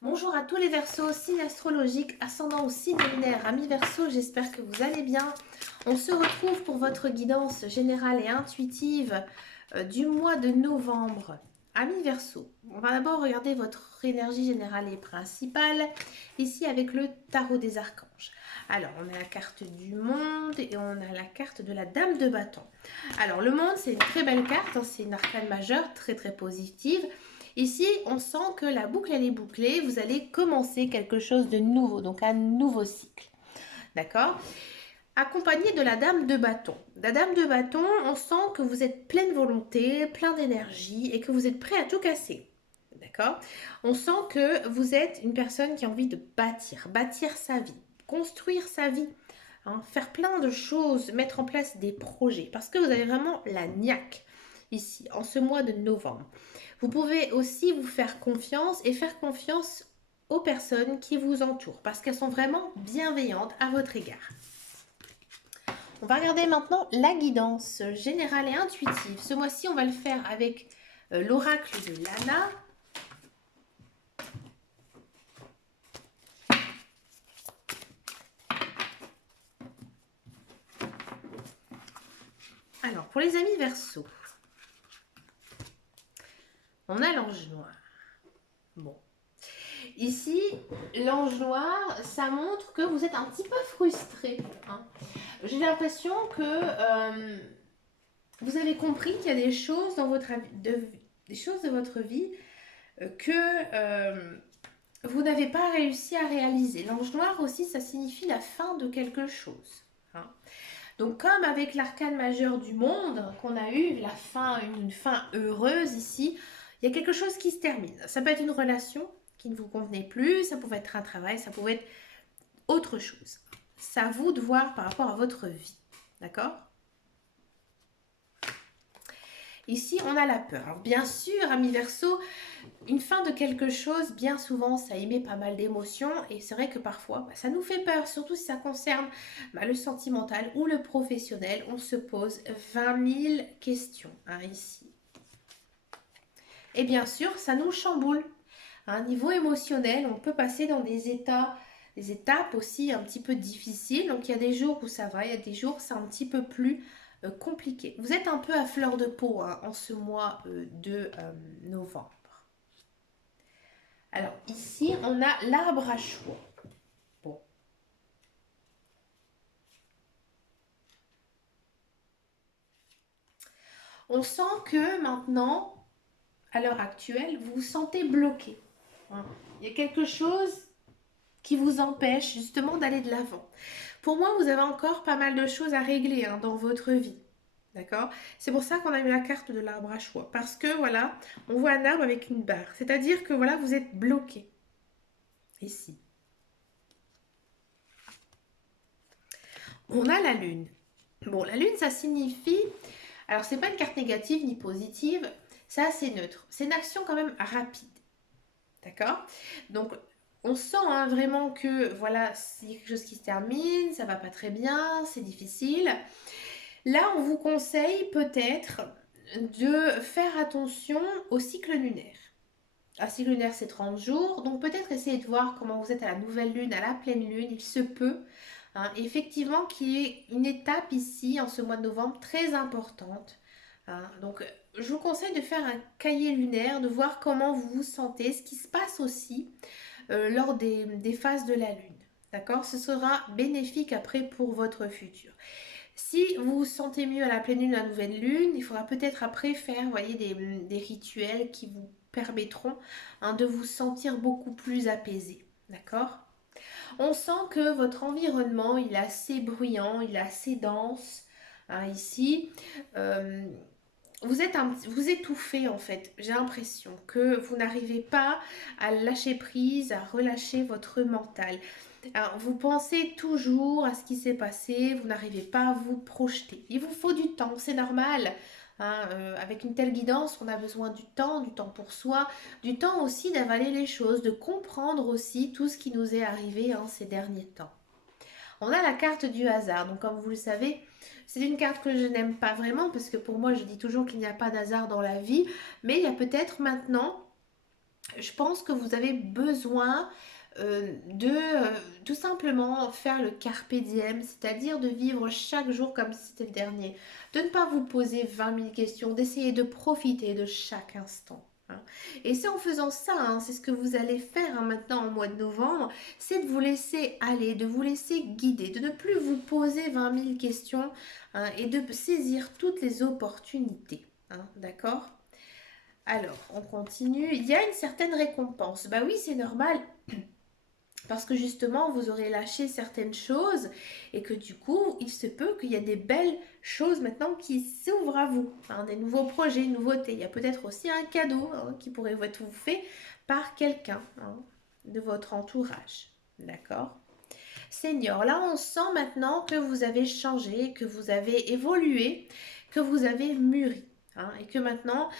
Bonjour à tous les Verseaux, signe astrologique, ascendant ou signe lunaire, amis Verseaux, j'espère que vous allez bien. On se retrouve pour votre guidance générale et intuitive du mois de novembre. Amis Verseaux, on va d'abord regarder votre énergie générale et principale, ici avec le tarot des archanges. Alors, on a la carte du monde et on a la carte de la dame de bâton. Alors, le monde, c'est une très belle carte, hein, c'est une arcane majeure, très très positive. Ici, on sent que la boucle, elle est bouclée. Vous allez commencer quelque chose de nouveau, donc un nouveau cycle. D'accord? Accompagné de la dame de bâton. La dame de bâton, on sent que vous êtes pleine volonté, plein d'énergie et que vous êtes prêt à tout casser. D'accord? On sent que vous êtes une personne qui a envie de bâtir sa vie, construire sa vie, hein, faire plein de choses, mettre en place des projets, parce que vous avez vraiment la niaque ici, en ce mois de novembre. Vous pouvez aussi vous faire confiance et faire confiance aux personnes qui vous entourent, parce qu'elles sont vraiment bienveillantes à votre égard. On va regarder maintenant la guidance générale et intuitive. Ce mois-ci, on va le faire avec l'oracle de Lana. Alors, pour les amis Verseau, on a l'ange noir. Bon. Ici, l'ange noir, ça montre que vous êtes un petit peu frustré. Hein. J'ai l'impression que vous avez compris qu'il y a des choses dans votre des choses de votre vie que vous n'avez pas réussi à réaliser. L'ange noir aussi, ça signifie la fin de quelque chose. Hein. Donc comme avec l'arcane majeur du monde qu'on a eu, la fin, une fin heureuse ici, il y a quelque chose qui se termine. Ça peut être une relation qui ne vous convenait plus, ça pouvait être un travail, ça pouvait être autre chose. C'est à vous de voir par rapport à votre vie. D'accord ? Ici, on a la peur. Alors, bien sûr, amis Verseau, une fin de quelque chose, bien souvent, ça émet pas mal d'émotions. Et c'est vrai que parfois, ça nous fait peur, surtout si ça concerne le sentimental ou le professionnel. On se pose 20 000 questions ici. Et bien sûr, ça nous chamboule. À un niveau émotionnel, on peut passer dans des étapes aussi un petit peu difficiles. Donc, il y a des jours où ça va, il y a des jours où c'est un petit peu plus compliqué. Vous êtes un peu à fleur de peau en ce mois de novembre. Alors ici, on a l'arbre à choix. Bon. On sent que maintenant, à l'heure actuelle, vous vous sentez bloqué. Hein. Il y a quelque chose qui vous empêche justement d'aller de l'avant. Pour moi, vous avez encore pas mal de choses à régler dans votre vie. D'accord? C'est pour ça qu'on a mis la carte de l'arbre à choix. Parce que voilà, on voit un arbre avec une barre. C'est-à-dire que voilà, vous êtes bloqué. Ici. On a la lune. Bon, la lune, ça signifie... Alors, c'est pas une carte négative ni positive. C'est assez neutre. C'est une action quand même rapide. D'accord? Donc, on sent vraiment que, voilà, c'est quelque chose qui se termine, ça va pas très bien, c'est difficile. Là, on vous conseille peut-être de faire attention au cycle lunaire. Un cycle lunaire, c'est 30 jours. Donc, peut-être essayer de voir comment vous êtes à la nouvelle lune, à la pleine lune. Il se peut, effectivement, qu'il y ait une étape ici, en ce mois de novembre, très importante. Donc, je vous conseille de faire un cahier lunaire, de voir comment vous vous sentez, ce qui se passe aussi lors des phases de la lune. D'accord? Ce sera bénéfique après pour votre futur. Si vous vous sentez mieux à la pleine lune, à la nouvelle lune, il faudra peut-être après faire, vous voyez, des rituels qui vous permettront de vous sentir beaucoup plus apaisé. D'accord? On sent que votre environnement, il est assez bruyant, il est assez dense. Ici, vous étouffez en fait. J'ai l'impression que vous n'arrivez pas à lâcher prise, à relâcher votre mental. Alors, vous pensez toujours à ce qui s'est passé, vous n'arrivez pas à vous projeter. Il vous faut du temps, c'est normal. Avec une telle guidance, on a besoin du temps pour soi, du temps aussi d'avaler les choses, de comprendre aussi tout ce qui nous est arrivé ces derniers temps. On a la carte du hasard, donc comme vous le savez, c'est une carte que je n'aime pas vraiment parce que pour moi, je dis toujours qu'il n'y a pas d'hasard dans la vie, mais il y a peut-être maintenant je pense que vous avez besoin de tout simplement faire le carpe diem, c'est-à-dire de vivre chaque jour comme si c'était le dernier, de ne pas vous poser 20 000 questions, d'essayer de profiter de chaque instant. Hein. Et c'est en faisant ça, hein, c'est ce que vous allez faire hein, maintenant au mois de novembre, c'est de vous laisser aller, de vous laisser guider, de ne plus vous poser 20 000 questions hein, et de saisir toutes les opportunités. Hein, d'accord? Alors, on continue. Il y a une certaine récompense. Bah oui, c'est normal. Parce que justement, vous aurez lâché certaines choses et que du coup, il se peut qu'il y ait des belles choses maintenant qui s'ouvrent à vous. Hein, des nouveaux projets, nouveautés. Il y a peut-être aussi un cadeau hein, qui pourrait être fait par quelqu'un hein, de votre entourage. D'accord? Seigneur, là on sent maintenant que vous avez changé, que vous avez évolué, que vous avez mûri. Hein, et que maintenant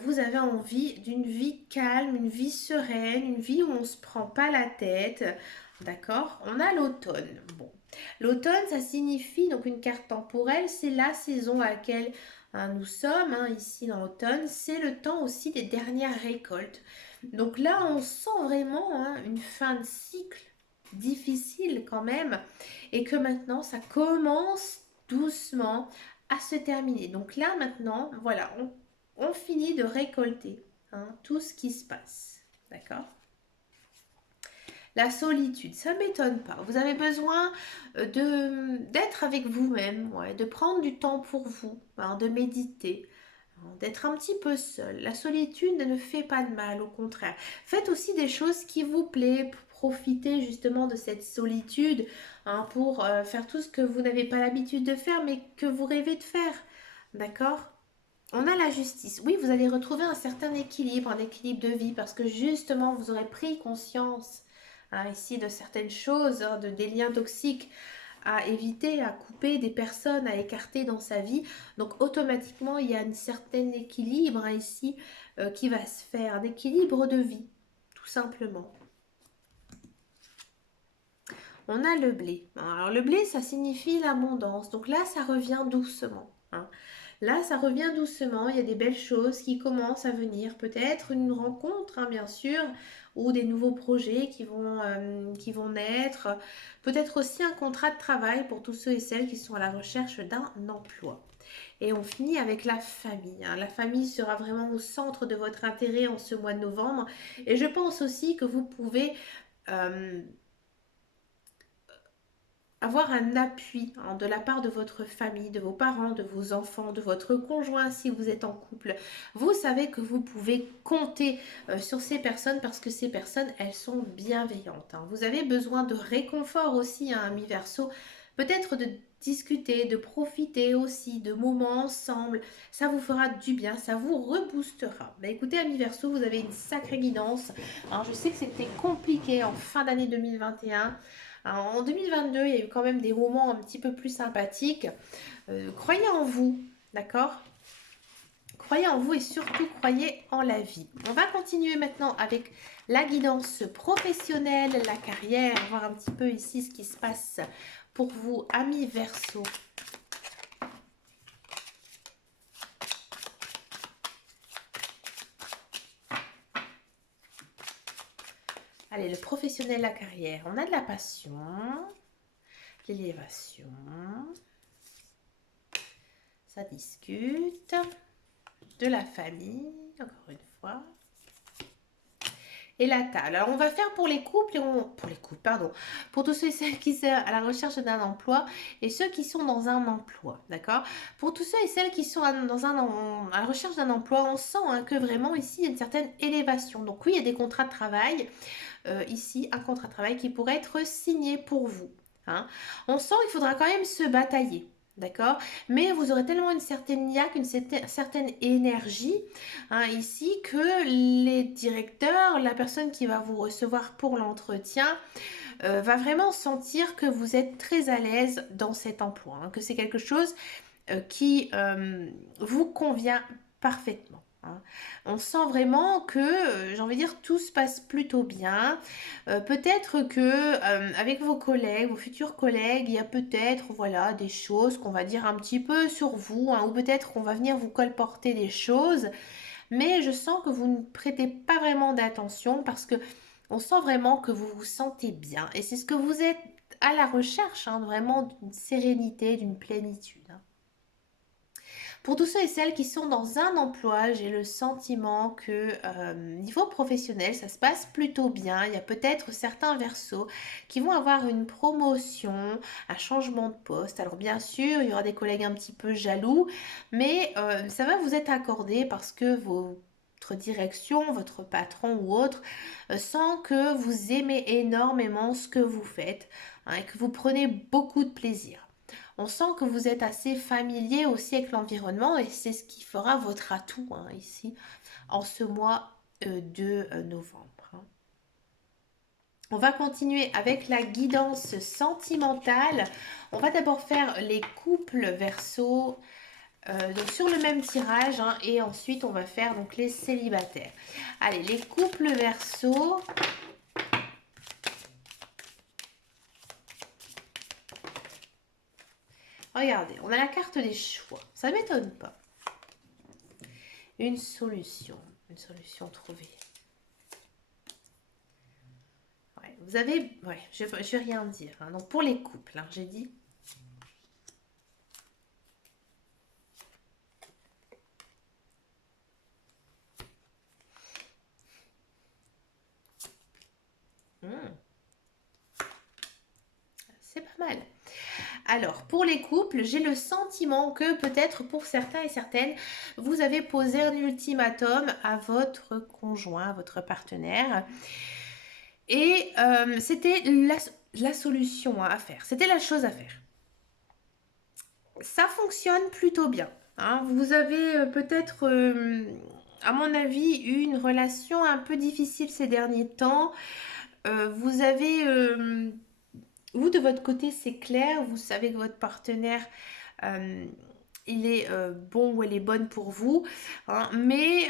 vous avez envie d'une vie calme, une vie sereine, une vie où on ne se prend pas la tête. D'accord? On a l'automne. Bon. L'automne, ça signifie, donc une carte temporelle, c'est la saison à laquelle hein, nous sommes, hein, ici dans l'automne. C'est le temps aussi des dernières récoltes. Donc là, on sent vraiment hein, une fin de cycle difficile quand même et que maintenant ça commence doucement à se terminer. Donc là maintenant, voilà, on finit de récolter hein, tout ce qui se passe. D'accord? La solitude, ça ne m'étonne pas. Vous avez besoin d'être avec vous-même, ouais, de prendre du temps pour vous, hein, de méditer, hein, d'être un petit peu seul. La solitude ne fait pas de mal, au contraire. Faites aussi des choses qui vous plaisent, profitez justement de cette solitude hein, pour faire tout ce que vous n'avez pas l'habitude de faire, mais que vous rêvez de faire. D'accord? On a la justice. Oui, vous allez retrouver un certain équilibre, un équilibre de vie, parce que justement, vous aurez pris conscience hein, ici de certaines choses, hein, des liens toxiques à éviter, à couper, des personnes à écarter dans sa vie. Donc automatiquement, il y a un certain équilibre hein, ici qui va se faire, un équilibre de vie, tout simplement. On a le blé. Alors le blé, ça signifie l'abondance. Donc là, ça revient doucement. Hein. Là, ça revient doucement. Il y a des belles choses qui commencent à venir. Peut-être une rencontre, hein, bien sûr, ou des nouveaux projets qui vont naître. Peut-être aussi un contrat de travail pour tous ceux et celles qui sont à la recherche d'un emploi. Et on finit avec la famille. Hein. La famille sera vraiment au centre de votre intérêt en ce mois de novembre. Et je pense aussi que vous pouvez avoir un appui hein, de la part de votre famille, de vos parents, de vos enfants, de votre conjoint si vous êtes en couple. Vous savez que vous pouvez compter sur ces personnes parce que ces personnes, elles sont bienveillantes. Hein. Vous avez besoin de réconfort aussi, hein, ami Verseau. Peut-être de discuter, de profiter aussi de moments ensemble. Ça vous fera du bien, ça vous reboostera. Bah, écoutez, ami Verseau, vous avez une sacrée guidance. Alors, je sais que c'était compliqué en fin d'année 2021. Alors, en 2022, il y a eu quand même des moments un petit peu plus sympathiques. Croyez en vous, d'accord? Croyez en vous et surtout croyez en la vie. On va continuer maintenant avec la guidance professionnelle, la carrière, voir un petit peu ici ce qui se passe pour vous, amis Verseau. Allez, le professionnel, la carrière. On a de la passion, l'élévation, ça discute, de la famille, encore une fois, et la table. Alors, on va faire pour les couples, pour tous ceux et celles qui sont à la recherche d'un emploi et ceux qui sont dans un emploi, d'accord? Pour tous ceux et celles qui sont à la recherche d'un emploi, on sent hein, que vraiment ici, il y a une certaine élévation. Donc oui, il y a des contrats de travail, ici, un contrat de travail qui pourrait être signé pour vous. Hein. On sent qu'il faudra quand même se batailler. D'accord? Mais vous aurez tellement une certaine niaque, une certaine énergie hein, ici que les directeurs, la personne qui va vous recevoir pour l'entretien, va vraiment sentir que vous êtes très à l'aise dans cet emploi, hein, que c'est quelque chose qui vous convient parfaitement. Hein. On sent vraiment que, j'ai envie de dire, tout se passe plutôt bien. Peut-être que avec vos collègues, vos futurs collègues, il y a peut-être voilà, des choses qu'on va dire un petit peu sur vous, hein, ou peut-être qu'on va venir vous colporter des choses. mais je sens que vous ne prêtez pas vraiment d'attention parce que on sent vraiment que vous vous sentez bien. Et c'est ce que vous êtes à la recherche, hein, vraiment d'une sérénité, d'une plénitude. Hein. Pour tous ceux et celles qui sont dans un emploi, j'ai le sentiment que niveau professionnel, ça se passe plutôt bien. Il y a peut-être certains versos qui vont avoir une promotion, un changement de poste. Alors bien sûr, il y aura des collègues un petit peu jaloux, mais ça va vous être accordé parce que votre direction, votre patron ou autre, sent que vous aimez énormément ce que vous faites, hein, et que vous prenez beaucoup de plaisir. On sent que vous êtes assez familier aussi avec l'environnement et c'est ce qui fera votre atout, hein, ici en ce mois de novembre. Hein. On va continuer avec la guidance sentimentale. On va d'abord faire les couples verso donc sur le même tirage, hein, et ensuite on va faire donc les célibataires. Allez, les couples verso. Regardez, on a la carte des choix. Ça ne m'étonne pas. Une solution trouvée. Ouais, vous avez... Ouais, je vais rien dire. Hein. Donc pour les couples, hein, j'ai dit... C'est pas mal. Alors, pour les couples, j'ai le sentiment que peut-être pour certains et certaines, vous avez posé un ultimatum à votre conjoint, à votre partenaire. Et c'était la solution à faire. C'était la chose à faire. Ça fonctionne plutôt bien. Hein. Vous avez peut-être, à mon avis, eu une relation un peu difficile ces derniers temps. Vous avez... vous, de votre côté, c'est clair. Vous savez que votre partenaire... il est bon ou elle est bonne pour vous. Hein, mais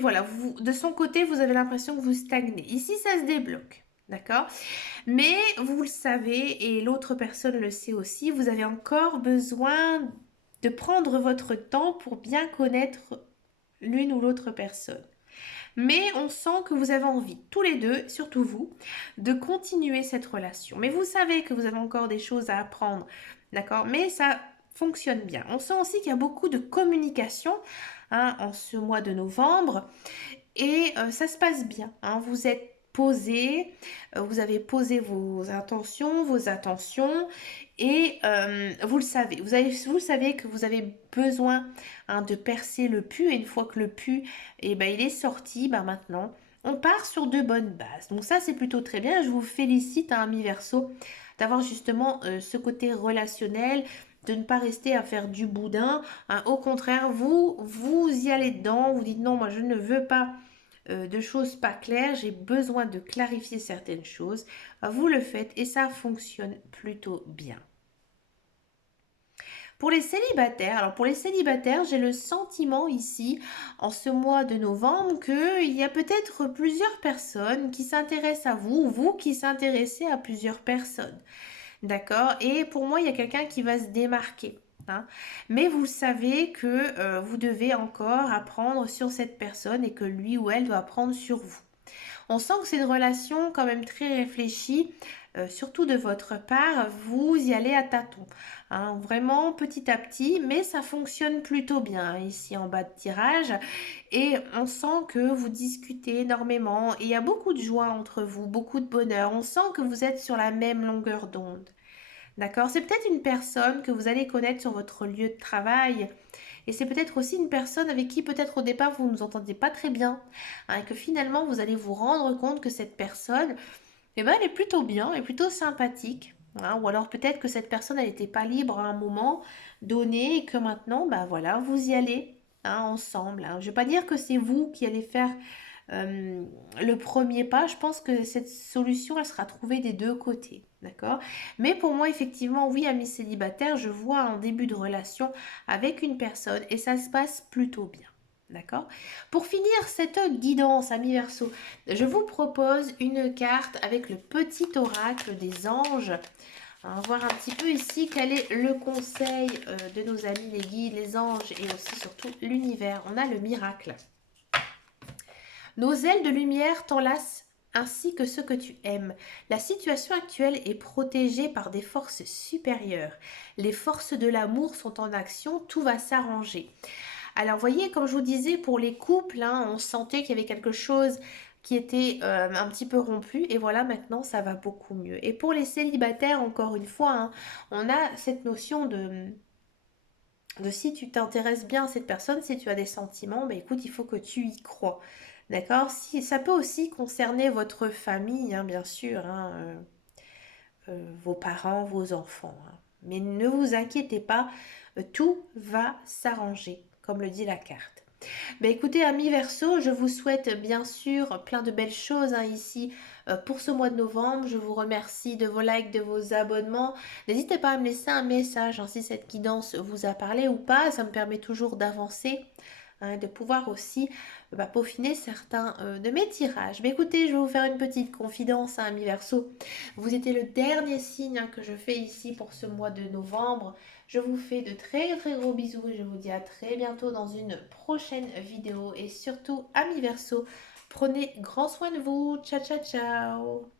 voilà, vous, de son côté, vous avez l'impression que vous stagnez. Ici, ça se débloque. D'accord? Mais vous le savez, et l'autre personne le sait aussi, vous avez encore besoin de prendre votre temps pour bien connaître l'une ou l'autre personne. Mais on sent que vous avez envie, tous les deux, surtout vous, de continuer cette relation. Mais vous savez que vous avez encore des choses à apprendre, d'accord? Mais ça fonctionne bien. On sent aussi qu'il y a beaucoup de communication, hein, en ce mois de novembre et ça se passe bien. Hein. Vous êtes posé, vous avez posé vos intentions, vos attentions et vous le savez. Vous savez que vous avez besoin, hein, de percer le pu et une fois que le pu il est sorti, maintenant on part sur de bonnes bases. Donc ça c'est plutôt très bien. Je vous félicite, hein, ami Verseau, d'avoir justement ce côté relationnel, de ne pas rester à faire du boudin. Hein. Au contraire, vous y allez dedans, vous dites non, moi je ne veux pas de choses pas claires, j'ai besoin de clarifier certaines choses. Vous le faites et ça fonctionne plutôt bien. Pour les célibataires, alors pour les célibataires, j'ai le sentiment ici, en ce mois de novembre, qu'il y a peut-être plusieurs personnes qui s'intéressent à vous, ou vous qui s'intéressez à plusieurs personnes. D'accord? Et pour moi, il y a quelqu'un qui va se démarquer. Hein. Mais vous savez que vous devez encore apprendre sur cette personne et que lui ou elle doit apprendre sur vous. On sent que c'est une relation quand même très réfléchie, surtout de votre part, vous y allez à tâtons. Hein, vraiment petit à petit, mais ça fonctionne plutôt bien, hein, ici en bas de tirage. Et on sent que vous discutez énormément et il y a beaucoup de joie entre vous, beaucoup de bonheur. On sent que vous êtes sur la même longueur d'onde. D'accord? C'est peut-être une personne que vous allez connaître sur votre lieu de travail. Et c'est peut-être aussi une personne avec qui peut-être au départ vous ne vous entendez pas très bien. Hein, et que finalement vous allez vous rendre compte que cette personne, elle est plutôt bien, elle est plutôt sympathique. Hein, ou alors peut-être que cette personne, elle n'était pas libre à un moment donné et que maintenant, voilà, vous y allez, hein, ensemble. Hein. Je ne vais pas dire que c'est vous qui allez faire le premier pas. Je pense que cette solution, elle sera trouvée des deux côtés. D'accord? Mais pour moi, effectivement, oui, ami célibataire, je vois un début de relation avec une personne et ça se passe plutôt bien. D'accord? Pour finir cette guidance, ami Verseau, je vous propose une carte avec le petit oracle des anges. On va voir un petit peu ici quel est le conseil de nos amis, les guides, les anges et aussi surtout l'univers. On a le miracle. Nos ailes de lumière t'enlacent ainsi que ceux que tu aimes. La situation actuelle est protégée par des forces supérieures. Les forces de l'amour sont en action, tout va s'arranger. Alors, vous voyez, comme je vous disais, pour les couples, hein, on sentait qu'il y avait quelque chose qui était un petit peu rompu. Et voilà, maintenant, ça va beaucoup mieux. Et pour les célibataires, encore une fois, hein, on a cette notion de si tu t'intéresses bien à cette personne, si tu as des sentiments, bah écoute, il faut que tu y crois. D'accord? Si, ça peut aussi concerner votre famille, hein, bien sûr, hein, vos parents, vos enfants, hein. Mais ne vous inquiétez pas, tout va s'arranger, comme le dit la carte. Ben écoutez, amis Verseau, je vous souhaite bien sûr plein de belles choses hein, ici pour ce mois de novembre. Je vous remercie de vos likes, de vos abonnements. N'hésitez pas à me laisser un message hein, si cette guidance vous a parlé ou pas. Ça me permet toujours d'avancer, hein, de pouvoir aussi peaufiner certains de mes tirages. Mais écoutez, je vais vous faire une petite confidence, hein, amis Verseau. Vous étiez le dernier signe hein, que je fais ici pour ce mois de novembre. Je vous fais de très très gros bisous et je vous dis à très bientôt dans une prochaine vidéo. Et surtout, amis Verseau, prenez grand soin de vous. Ciao ciao ciao.